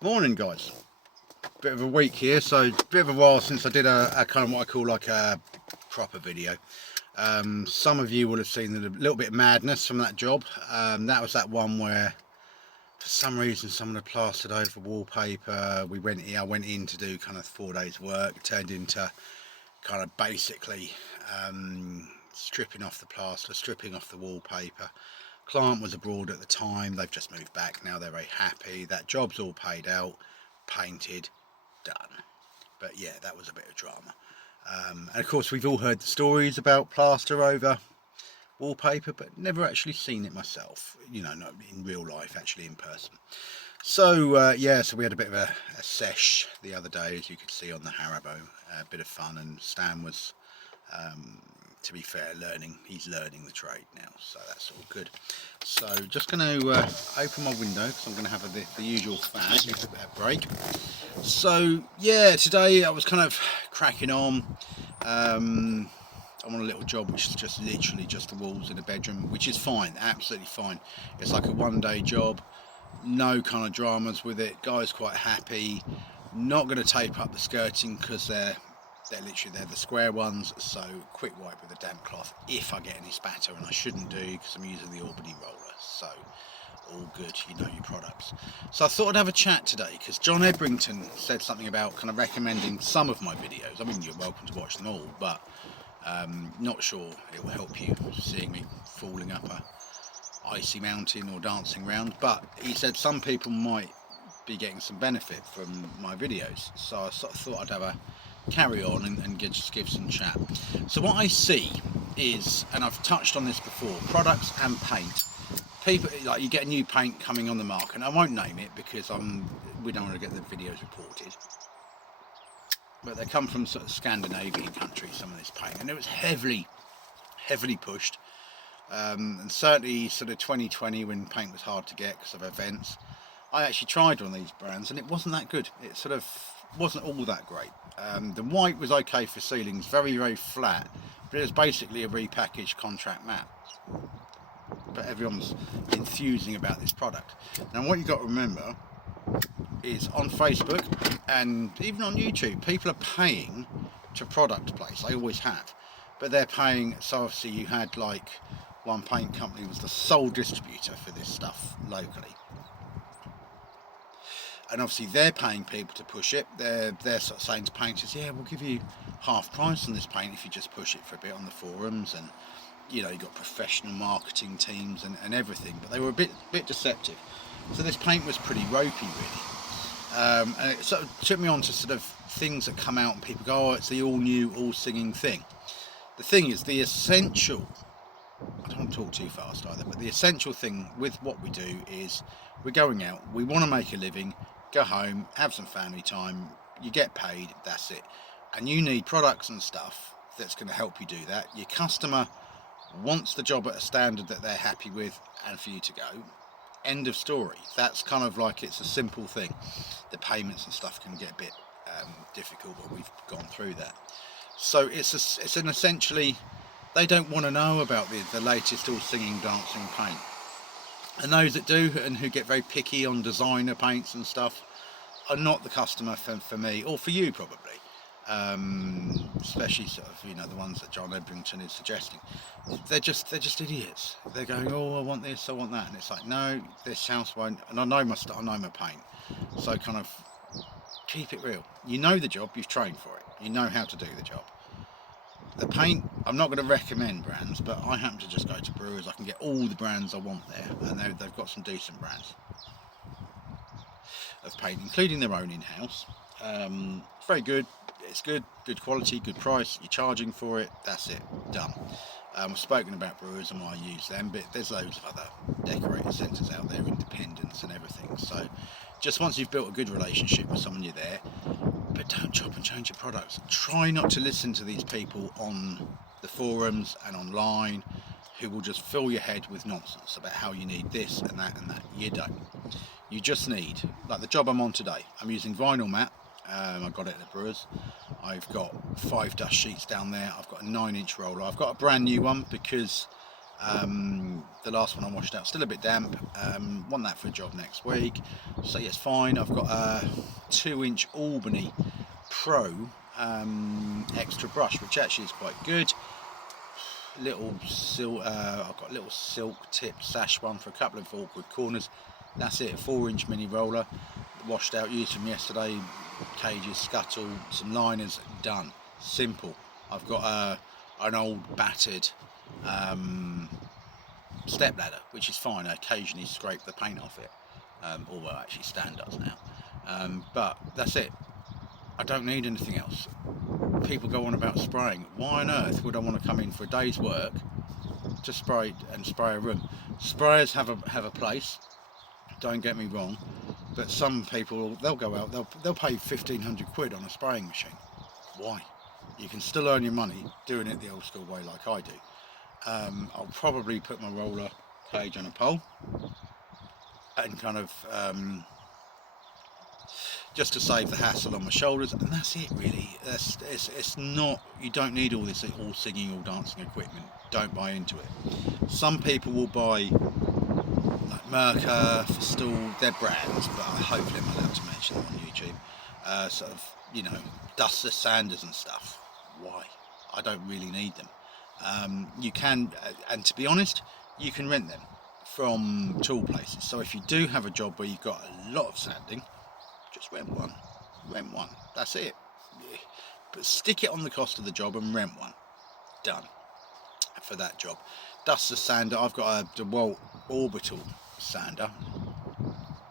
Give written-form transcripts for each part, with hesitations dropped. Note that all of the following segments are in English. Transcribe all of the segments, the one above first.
Morning, guys. Bit of a week here, so bit of a while since I did a kind of what I call like a proper video. Some of you will have seen a little bit of madness from that job. That was that one where for some reason someone had plastered over wallpaper. I went in to do kind of 4 days work. It turned into kind of basically stripping off the plaster, stripping off the wallpaper. Client was abroad at the time. They've just moved back now. They're very happy. That job's all paid out, painted, done. But yeah, that was a bit of drama. And of course, we've all heard the stories about plaster over wallpaper, but never actually seen it myself. You know, not in real life, actually in person. So yeah, so we had a bit of a sesh the other day, as you could see on the Haribo. A bit of fun, and Stan was, to be fair, he's learning the trade now, so that's all good. So just going to open my window because I'm going to have the usual fag break. So yeah, today I was kind of cracking on. I'm on a little job which is just literally just the walls in a bedroom, which is fine, absolutely fine. It's like a 1-day job, no kind of dramas with it. Guy's quite happy. Not going to tape up the skirting because they're the square ones, so quick wipe with a damp cloth if I get any spatter, and I shouldn't do because I'm using the Albany roller, so all good, you know your products. So I thought I'd have a chat today because John Ebrington said something about kind of recommending some of my videos. I mean, you're welcome to watch them all, but not sure it will help you seeing me falling up a icy mountain or dancing around, but he said some people might be getting some benefit from my videos, so I sort of thought I'd have a carry on and just give some chat. So what I see is, and I've touched on this before, products and paint. People, like, you get a new paint coming on the market, and I won't name it because we don't want to get the videos reported, but they come from sort of Scandinavian countries, some of this paint, and it was heavily pushed, and certainly sort of 2020 when paint was hard to get because of events. I actually tried one of these brands and it wasn't that good. It sort of wasn't all that great. The white was okay for ceilings, very flat, but it was basically a repackaged contract matte. But everyone's enthusing about this product. Now what you've got to remember is on Facebook and even on YouTube, people are paying to product place. They always have, but they're paying. So obviously you had like one paint company was the sole distributor for this stuff locally, and obviously they're paying people to push it. They're sort of saying to painters, yeah, we'll give you half price on this paint if you just push it for a bit on the forums, and you know, you've got professional marketing teams and everything, but they were a bit deceptive. So this paint was pretty ropey really, and it sort of took me on to sort of things that come out and people go, oh, it's the all new, all singing thing. The thing is, the essential, I don't want to talk too fast either, but the essential thing with what we do is we're going out, we want to make a living, go home, have some family time, you get paid, that's it. And you need products and stuff that's going to help you do that. Your customer wants the job at a standard that they're happy with and for you to go. End of story. That's kind of like, it's a simple thing. The payments and stuff can get a bit difficult, but we've gone through that. So it's an essentially, they don't want to know about the latest all singing, dancing paint. And those that do and who get very picky on designer paints and stuff are not the customer for me, or for you probably. Especially sort of, you know, the ones that John Ebrington is suggesting. They're just idiots. They're going, oh, I want this, I want that, and it's like, no, this house won't. And I know my paint, so kind of keep it real. You know the job, you've trained for it, you know how to do the job. The paint, I'm not going to recommend brands, but I happen to just go to Brewers. I can get all the brands I want there, and they've got some decent brands of paint, including their own in-house. Very good. It's good quality, good price. You're charging for it. That's it. Done. I've spoken about Brewers and why I use them, but there's loads of other decorator centres out there, independents and everything. So just once you've built a good relationship with someone, you're there. But don't chop and change your products. Try not to listen to these people on the forums and online who will just fill your head with nonsense about how you need this and that and that. You don't. You just need, like the job I'm on today, I'm using vinyl mat. I got it at the Brewers. I've got 5 dust sheets down there. I've got a 9-inch roller. I've got a brand new one because The last one I washed out still a bit damp. Want that for a job next week. So yes, fine. I've got a 2-inch Albany Pro extra brush, which actually is quite good. Little silk. I've got a little silk tip sash one for a couple of awkward corners. That's it. 4-inch mini roller, washed out, used from yesterday. Cages, scuttle, some liners, done. Simple. I've got an old battered step ladder, which is fine. I occasionally scrape the paint off it, although actually Stan does now. But that's it. I don't need anything else. People go on about spraying. Why on earth would I want to come in for a day's work to spray a room? Sprayers have a place. Don't get me wrong, but some people, they'll go out, they'll pay 1,500 quid on a spraying machine. Why? You can still earn your money doing it the old school way like I do. I'll probably put my roller cage on a pole and kind of just to save the hassle on my shoulders, and that's it really. It's not, you don't need all this all singing, all dancing equipment. Don't buy into it. Some people will buy like Merkur, Festool, they're brands, but hopefully I'm allowed to mention them on YouTube. Sort of, you know, dusters, sanders and stuff. Why? I don't really need them. You can, and to be honest, you can rent them from tool places. So if you do have a job where you've got a lot of sanding, just rent one. That's it. But stick it on the cost of the job and rent one. Done. For that job. Duster sander, I've got a DeWalt Orbital sander.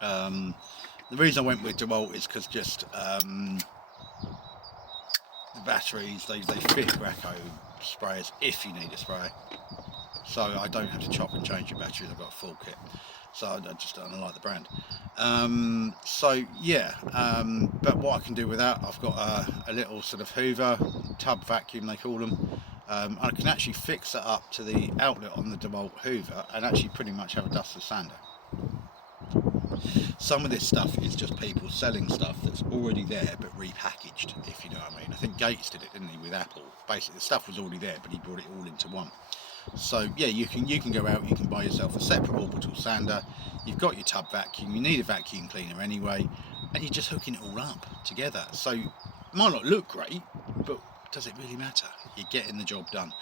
The reason I went with DeWalt is because just the batteries, they fit Graco sprayers if you need a sprayer. So I don't have to chop and change your batteries. I've got a full kit. So I just don't like the brand. So yeah, but what I can do with that, I've got a little sort of Hoover tub vacuum, they call them. I can actually fix it up to the outlet on the DeWalt Hoover and actually pretty much have a duster sander. Some of this stuff is just people selling stuff that's already there but repackaged, if you know what I mean. I think Gates did it, didn't he, with Apple? Basically the stuff was already there but he brought it all into one. So yeah, you can go out, you can buy yourself a separate orbital sander, you've got your tub vacuum, you need a vacuum cleaner anyway, and you're just hooking it all up together. So it might not look great, but does it really matter? You're getting the job done.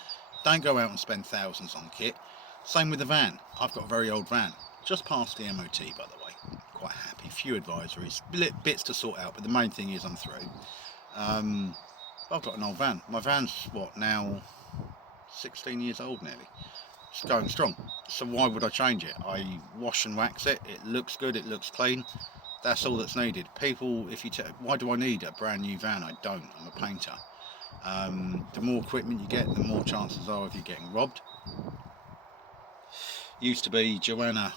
Don't go out and spend thousands on kit. Same with the van. I've got a very old van, just past the MOT by the way. Quite happy, few advisories, bits to sort out, but the main thing is I'm through. I've got an old van. My van's what now, 16 years old nearly. It's going strong. So why would I change it? I wash and wax it. It looks good. It looks clean. That's all that's needed. People, if you why do I need a brand new van? I don't. I'm a painter. The more equipment you get, the more chances are of you getting robbed. Used to be Joanna.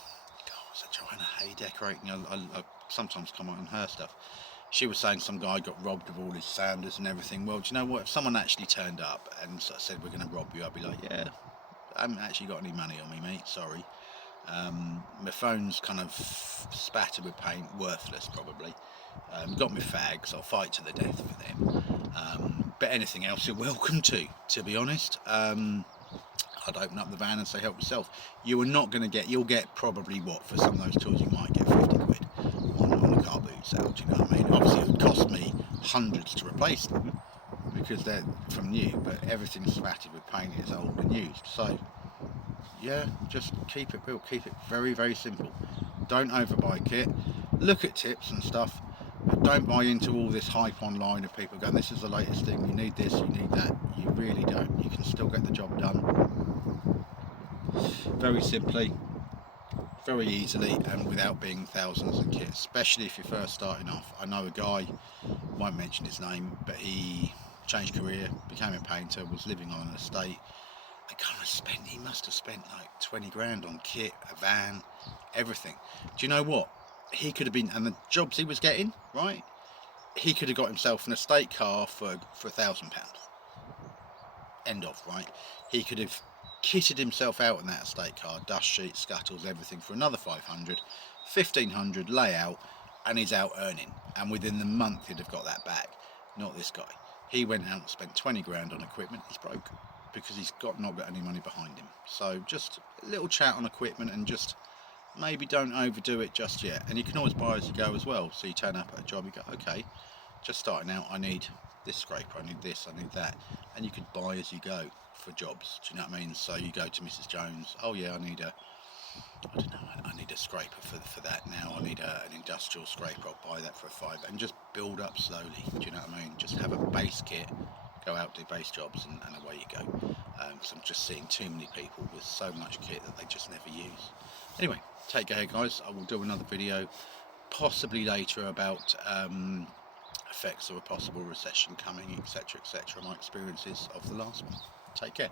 God, was it Joanna Hay decorating? I sometimes comment on her stuff. She was saying some guy got robbed of all his sanders and everything. Well, do you know what? If someone actually turned up and sort of said we're going to rob you, I'd be like, yeah, I haven't actually got any money on me, mate. Sorry. My phone's kind of spattered with paint, worthless probably. Got my fags. I'll fight to the death for them. But anything else, you're welcome to be honest. I'd open up the van and say help yourself. You are not going to get. You'll get probably what for some of those tools you might get 50 quid on a car boot sale. Do you know what I mean? Obviously, it would cost me hundreds to replace them because they're from new, but everything's spattered with paint. It's old and used. So yeah, just keep it real. Keep it very, very simple. Don't overbuy kit. Look at tips and stuff, but don't buy into all this hype online of people going, this is the latest thing, you need this, you need that. You really don't. You can still get the job done very simply, very easily, and without being thousands of kits, especially if you're first starting off. I know a guy, won't mention his name, but he changed career, became a painter, was living on an estate. He must have spent like 20 grand on kit, a van, everything. Do you know what? He could have been, and the jobs he was getting, right? He could have got himself an estate car for £1,000. End of, right? He could have kitted himself out in that estate car, dust sheets, scuttles, everything for another 500, 1,500 layout, and he's out earning. And within the month he'd have got that back. Not this guy. He went out and spent 20 grand on equipment. He's broke. because he's not got any money behind him. So just a little chat on equipment, and just maybe don't overdo it just yet. And you can always buy as you go as well. So you turn up at a job, you go, okay, just starting out, I need this scraper, I need this, I need that, and you could buy as you go for jobs. Do you know what I mean? So you go to Mrs. Jones, oh yeah, I need a scraper for that now. I need an industrial scraper. I'll buy that for a £5, and just build up slowly. Do you know what I mean? Just have a base kit, go out, do base jobs, and away you go. So I'm just seeing too many people with so much kit that they just never use. Anyway, take care, guys. I will do another video, possibly later, about effects of a possible recession coming, etc., etc. My experiences of the last one. Take care.